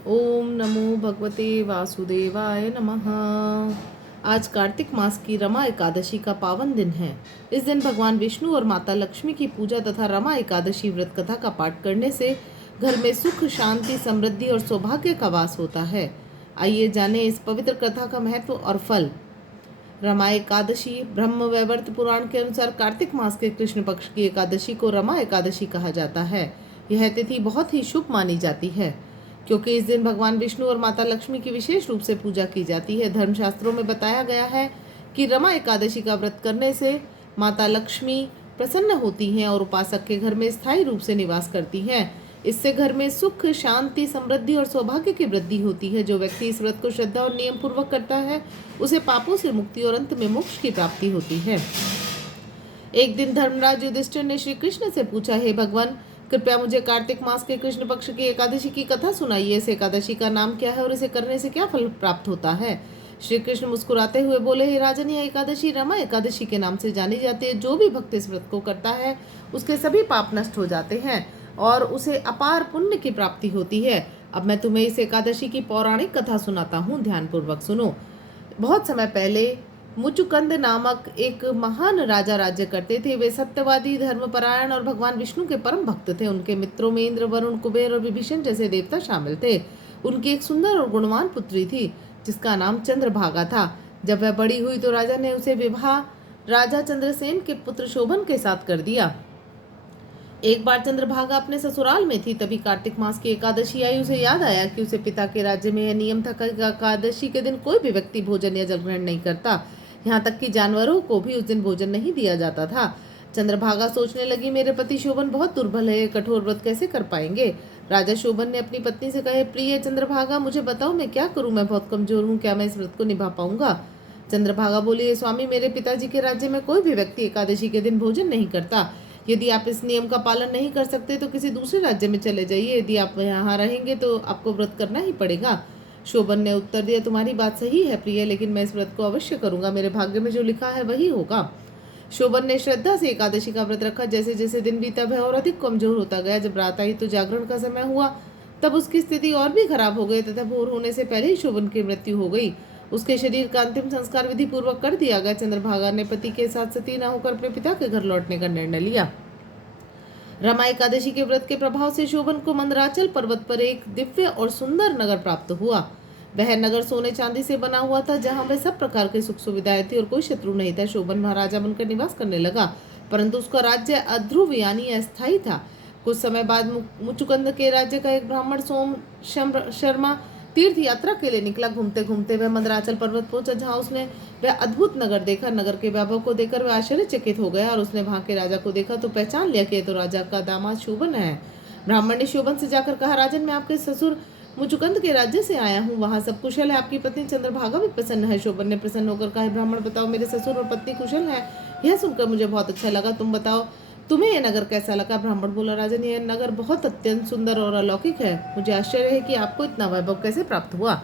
ओम नमो भगवते वासुदेवाय नमः। आज कार्तिक मास की रमा एकादशी का पावन दिन है। इस दिन भगवान विष्णु और माता लक्ष्मी की पूजा तथा रमा एकादशी व्रत कथा का पाठ करने से घर में सुख, शांति, समृद्धि और सौभाग्य का वास होता है। आइए जानें इस पवित्र कथा का महत्व और फल। रमा एकादशी ब्रह्म वैवर्त पुराण के अनुसार कार्तिक मास के कृष्ण पक्ष की एकादशी को रमा एकादशी कहा जाता है। यह तिथि बहुत ही शुभ मानी जाती है क्योंकि इस दिन भगवान विष्णु और माता लक्ष्मी की विशेष रूप से पूजा की जाती है। धर्मशास्त्रों में बताया गया है कि रमा एकादशी का व्रत करने से माता लक्ष्मी प्रसन्न होती हैं और उपासक के घर में स्थायी रूप से निवास करती हैं। इससे घर में सुख, शांति, समृद्धि और सौभाग्य की वृद्धि होती है। जो व्यक्ति इस व्रत को श्रद्धा और नियम पूर्वक करता है उसे पापों से मुक्ति और अंत में मोक्ष की प्राप्ति होती है। एक दिन धर्मराज युधिष्ठिर ने श्री कृष्ण से पूछा, हे भगवान, कृपया मुझे कार्तिक मास के कृष्ण पक्ष की एकादशी की कथा सुनाइए। इस एकादशी का नाम क्या है और इसे करने से क्या फल प्राप्त होता है? श्री कृष्ण मुस्कुराते हुए बोले, हे राजन, यह एकादशी रमा एकादशी के नाम से जानी जाती है। जो भी भक्त इस व्रत को करता है उसके सभी पाप नष्ट हो जाते हैं और उसे अपार पुण्य की प्राप्ति होती है। अब मैं तुम्हें इस एकादशी की पौराणिक कथा सुनाता हूँ, ध्यानपूर्वक सुनो। बहुत समय पहले मुचुकंद नामक एक महान राजा राज्य करते थे। वे सत्यवादी, धर्मपरायण और भगवान विष्णु के परम भक्त थे। उनके मित्रों में इंद्र, वरुण, कुबेर और विभीषण जैसे देवता शामिल थे। उनकी एक सुंदर और गुणवान पुत्री थी जिसका नाम चंद्रभागा था। जब वह बड़ी हुई तो राजा ने उसे विवाह राजा चंद्रसेन के पुत्र शोभन के साथ कर दिया। एक बार चंद्रभागा अपने ससुराल में थी, तभी कार्तिक मास की एकादशी आई। उसे याद आया कि उसे पिता के राज्य में यह नियम था कि एकादशी के दिन कोई भी व्यक्ति भोजन या जल ग्रहण नहीं करता। यहाँ तक कि जानवरों को भी उस दिन भोजन नहीं दिया जाता था। चंद्रभागा सोचने लगी, मेरे पति शोभन बहुत दुर्बल है, कठोर व्रत कैसे कर पाएंगे? राजा शोभन ने अपनी पत्नी से कहे, प्रिय चंद्रभागा, मुझे बताओ मैं क्या करूं? मैं बहुत कमजोर हूँ, क्या मैं इस व्रत को निभा पाऊंगा? चंद्रभागा बोली, स्वामी, मेरे पिताजी के राज्य में कोई भी व्यक्ति एकादशी के दिन भोजन नहीं करता। यदि आप इस नियम का पालन नहीं कर सकते तो किसी दूसरे राज्य में चले जाइए। यदि आप यहाँ रहेंगे तो आपको व्रत करना ही पड़ेगा। शोभन ने उत्तर दिया, तुम्हारी बात सही है प्रिय, लेकिन मैं इस व्रत को अवश्य करूंगा। मेरे भाग्य में जो लिखा है वही होगा। शोभन ने श्रद्धा से एकादशी का व्रत रखा। जैसे जैसे दिन बीता वह और अधिक कमजोर होता गया। जब रात आई तो जागरण का समय हुआ, तब उसकी स्थिति और भी खराब हो गई तथा भोर होने से पहले ही शोभन की मृत्यु हो गई। उसके शरीर का अंतिम संस्कार विधि पूर्वक कर दिया गया। चंद्रभागा ने पति के साथ सती न होकर अपने पिता के घर लौटने का निर्णय लिया। रमा एकादशी के व्रत के प्रभाव से शोभन को मंदराचल पर्वत पर एक दिव्य और सुंदर नगर प्राप्त हुआ। वह नगर सोने चांदी से बना हुआ था, जहां वह सब प्रकार के सुख सुविधाएं थी और कोई शत्रु नहीं था। शोभन महाराजा बनकर निवास करने लगा, परंतु उसका राज्य अध्रुव यानी अस्थायी था। कुछ समय बाद मुचुकंद के राज्य का एक ब्राह्मण सोम शर्मा तीर्थ यात्रा के लिए निकला। घूमते घूमते वह मंदराचल पर्वत पहुंचा, जहां उसने वह अद्भुत नगर देखा। नगर के वैभव को देखकर वह आश्चर्यचकित हो गया और उसने वहां के राजा को देखा तो पहचान लिया कि ये तो राजा का दामाद शोभन है। ब्राह्मण ने शोभन से जाकर कहा, राजन, मैं आपके ससुर मुचुकंद के राज्य से आया हूँ, वहाँ सब कुशल है, आपकी पत्नी चंद्रभागा भी प्रसन्न है। शोभन ने प्रसन्न होकर कहा, ब्राह्मण, बताओ, मेरे ससुर और पत्नी कुशल है। यह सुनकर मुझे बहुत अच्छा लगा। तुम बताओ, तुम्हें यह नगर कैसा लगा? ब्राह्मण बोला, राजन, यह नगर बहुत अत्यंत सुंदर और अलौकिक है। मुझे आश्चर्य है कि आपको इतना वैभव कैसे प्राप्त हुआ।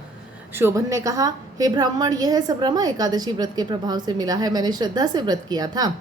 शोभन ने कहा, हे ब्राह्मण, यह सब रमा एकादशी व्रत के प्रभाव से मिला है। मैंने श्रद्धा से व्रत किया था,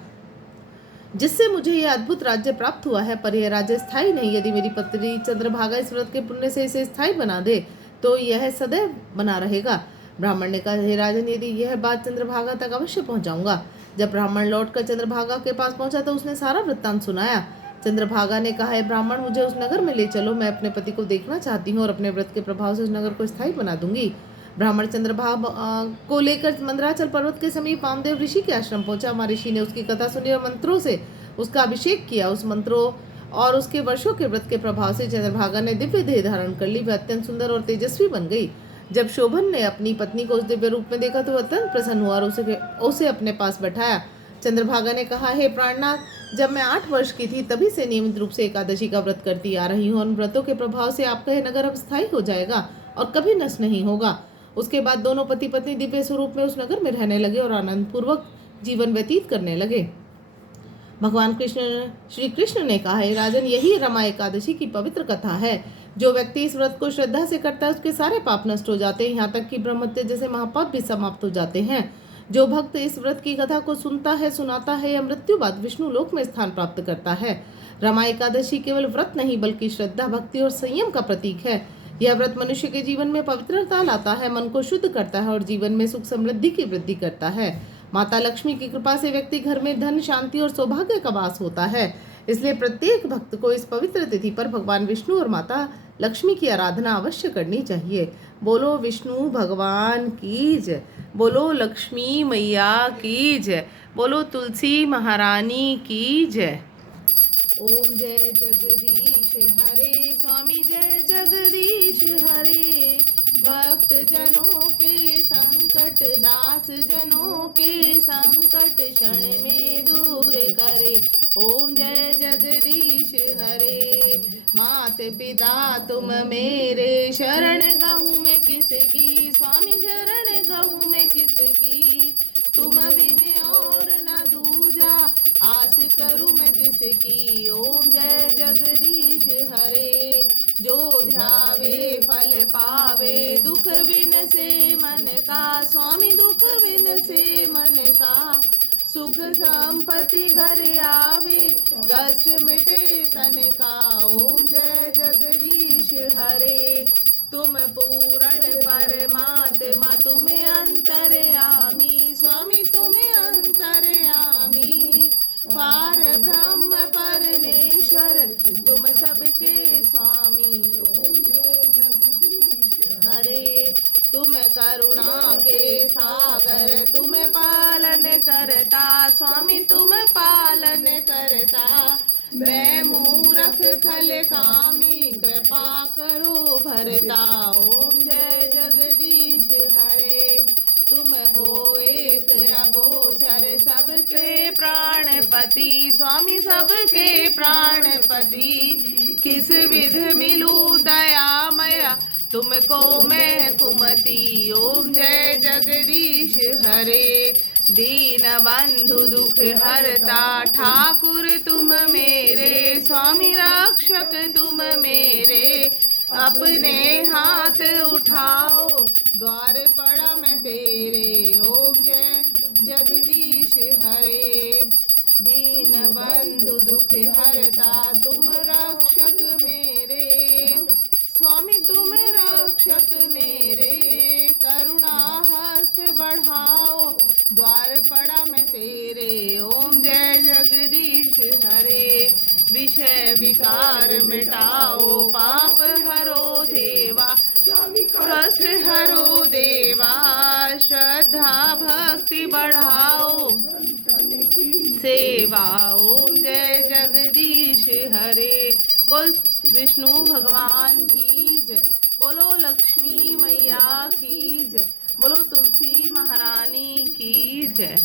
जिससे मुझे यह अद्भुत राज्य प्राप्त हुआ है, पर यह राज्य स्थायी नहीं। यदि मेरी पत्नी चंद्रभागा इस व्रत के पुण्य से इसे स्थायी बना दे तो यह सदैव बना रहेगा। ब्राह्मण ने कहा, हे राजन, यदि यह बात चंद्रभागा तक अवश्य पहुंचाऊंगा। जब ब्राह्मण लौटकर चंद्रभागा के पास पहुंचा तो उसने सारा वृत्तांत सुनाया। चंद्रभागा ने कहा, हे ब्राह्मण, मुझे उस नगर में ले चलो। मैं अपने पति को देखना चाहती हूँ और अपने व्रत के प्रभाव से उस नगर को स्थायी बना दूंगी। ब्राह्मण चंद्रभागा को लेकर मंदराचल पर्वत के समीप वामदेव ऋषि के आश्रम पहुंचा। ऋषि ने उसकी कथा सुनी और मंत्रों से उसका अभिषेक किया। उस मंत्रों और उसके वर्षों के व्रत के प्रभाव से चंद्रभागा ने दिव्य देह धारण कर ली। वह अत्यंत सुंदर और तेजस्वी बन गई। जब शोभन ने अपनी पत्नी को उस दिव्य रूप में देखा तो वह अत्यंत प्रसन्न हुआ और उसे अपने पास बैठाया। चंद्रभागा ने कहा, हे प्राणनाथ, जब मैं 8 वर्ष की थी तभी से नियमित रूप से एकादशी का व्रत करती आ रही हूँ। उन व्रतों के प्रभाव से आपका यह नगर अब स्थायी हो जाएगा और कभी नष्ट नहीं होगा। उसके बाद दोनों पति पत्नी दिव्य स्वरूप में उस नगर में रहने लगे और आनंद पूर्वक जीवन व्यतीत करने लगे। भगवान श्री कृष्ण ने कहा, है राजन, यही रमा एकादशी की पवित्र कथा है। जो व्यक्ति इस व्रत को श्रद्धा से करता है उसके सारे पाप नष्ट हो जाते हैं, यहाँ तक कि ब्रह्मत्य जैसे महापाप भी समाप्त हो जाते हैं। जो भक्त इस व्रत की कथा को सुनता है, सुनाता है या मृत्यु बाद विष्णु लोक में स्थान प्राप्त करता है। रमा एकादशी केवल व्रत नहीं बल्कि श्रद्धा, भक्ति और संयम का प्रतीक है। यह व्रत मनुष्य के जीवन में पवित्रता लाता है, मन को शुद्ध करता है और जीवन में सुख समृद्धि की वृद्धि करता है। माता लक्ष्मी की कृपा से व्यक्ति घर में धन, शांति और सौभाग्य का वास होता है। इसलिए प्रत्येक भक्त को इस पवित्र तिथि पर भगवान विष्णु और माता लक्ष्मी की आराधना अवश्य करनी चाहिए। बोलो विष्णु भगवान की जय, बोलो लक्ष्मी मैया की जय, बोलो तुलसी महारानी की जय। ओम जय जगदीश हरे, स्वामी जय जगदीश हरे। भक्त जनों के संकट, दास जनों के संकट क्षण में दूर करे। ओम जय जगदीश हरे। मात पिता तुम मेरे, शरण गहूँ मैं किसकी, स्वामी शरण गहूँ मैं किसकी। तुम बिन और न दूजा, आस करूँ मैं जिसकी। ओम जय जगदीश हरे। जो ध्यावे फल पावे, दुख बिन से मन का, स्वामी दुख बिन से मन का। सुख संपत्ति घर आवे, कष्ट मिटे तन का। ओम जय जगदीश हरे। तुम पूर्ण परमात्मा, तुम्हें अंतर्यामी, स्वामी तुम्हें अंतर्यामी। पार ब्रह्म परमेश्वर, तुम सबके स्वामी। ओम जय जगदीश हरे। तुम करुणा के सागर, तुम पालन करता, स्वामी तुम पालन करता। मैं मूरख खल कामी, कृपा करो भरता। ओम जय जगदीश हरे। तुम हो एक अगोचर, सबके प्राणपति, स्वामी सबके प्राणपति। किस विध मिलूं दयामया, तुमको मैं कुमति। ओम जय जगदीश हरे। दीन बंधु दुख हरता, ठाकुर तुम मेरे, स्वामी रक्षक तुम मेरे। अपने हाथ उठाओ, द्वार पड़ा मैं तेरे। ओम जय जगदीश हरे। दीन बंधु दुख हरता, तुम रक्षक मेरे, स्वामी तुम रक्षक मेरे। करुणा हस्त बढ़ाओ, द्वार पड़ा मैं तेरे। ओम जय जगदीश हरे। विषय विकार मिटाओ, पाप हरो देवा, कष्ट हरो देवा। श्रद्धा भक्ति बढ़ाओ, सेवा। ओम जय जगदीश हरे। बोल विष्णु भगवान की जय, बोलो लक्ष्मी मैया की जय, बोलो तुलसी महारानी की जय।